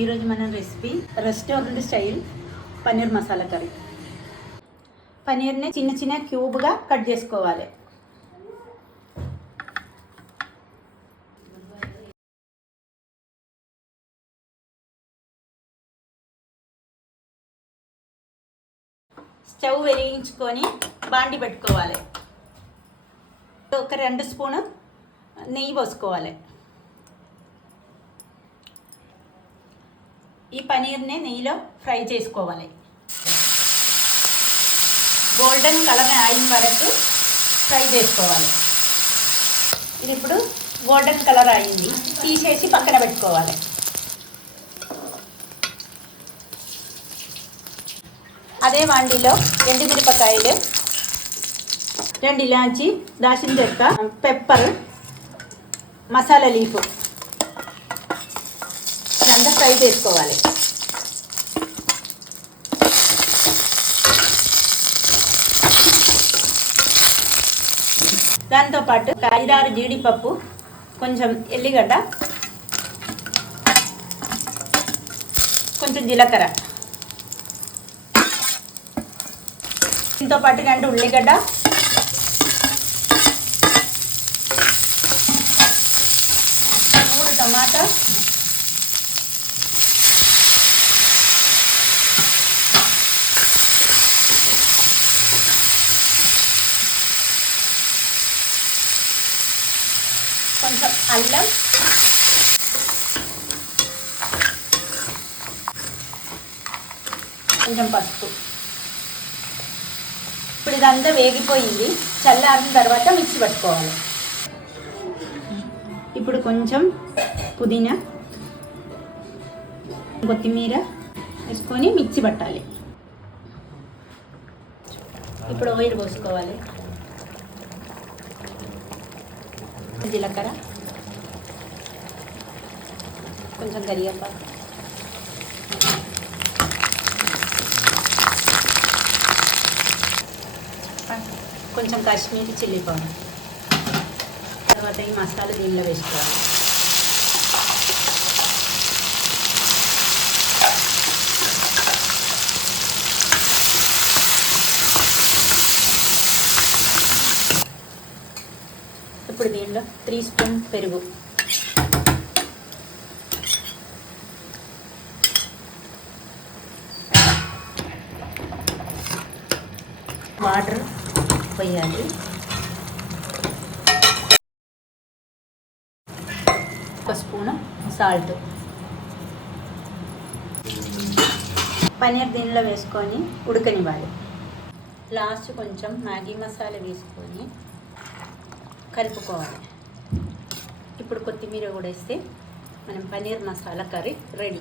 ఈరోజు మన recipe restaurant style paneer masala curry. పన్నీర్ని చిన్న చిన్న క్యూబ్గా కట్ చేసుకోవాలి. స్టవ్ వెలిగించుకొని బాండి పెట్టుకోవాలి. ఒక 2 స్పూను నెయ్యి పోసుకోవాలి. ఈ పనీర్ని నెయ్యిలో ఫ్రై చేసుకోవాలి. గోల్డెన్ కలర్ అయిన వరకు ఫ్రై చేసుకోవాలి. ఇది ఇప్పుడు గోల్డెన్ కలర్ అయింది, తీసేసి పక్కన పెట్టుకోవాలి. అదే వాండిలో ఎండుమిరపకాయలు, 2 ఇలాచి, దాల్చిన చెక్క, పెప్పర్, మసాలా లీఫ్ ఇదంతా ఫ్రై చేసుకోవాలి. దాంతోపాటు 5-6 జీడిపప్పు, కొంచెం ఎల్లిగడ్డ, కొంచెం జీలకర్ర, దీంతో పాటు 2 ఉల్లిగడ్డ, 3 టమాటా, కొంచెం అల్లం, కొంచెం పసుపు. ఇప్పుడు ఇదంతా వేగిపోయింది. చల్లారిన తర్వాత మిక్సీ పట్టుకోవాలి. ఇప్పుడు కొంచెం పుదీనా, కొత్తిమీర వేసుకొని మిక్సీ పట్టాలి. ఇప్పుడు ఆయిల్ పోసుకోవాలి. జీలకర్ర, కొంచెం కరివేపాకు, కొంచెం కాశ్మీరీ చిల్లీ పౌడర్. తర్వాత ఈ మసాలా దీనిలో వేసుకోవాలి. ఇప్పుడు దీనిలో 3 స్పూన్ పెరుగు, వాటర్ పోయాలి. ఒక స్పూను సాల్ట్. పన్నీర్ దీనిలో వేసుకొని ఉడకనివ్వాలి. లాస్ట్ కొంచెం మ్యాగీ మసాలా వేసుకొని కలుపుకోవాలి. ఇప్పుడు కొత్తిమీర కూడా వేస్తే మనం పన్నీర్ మసాలా కర్రీ రెడీ.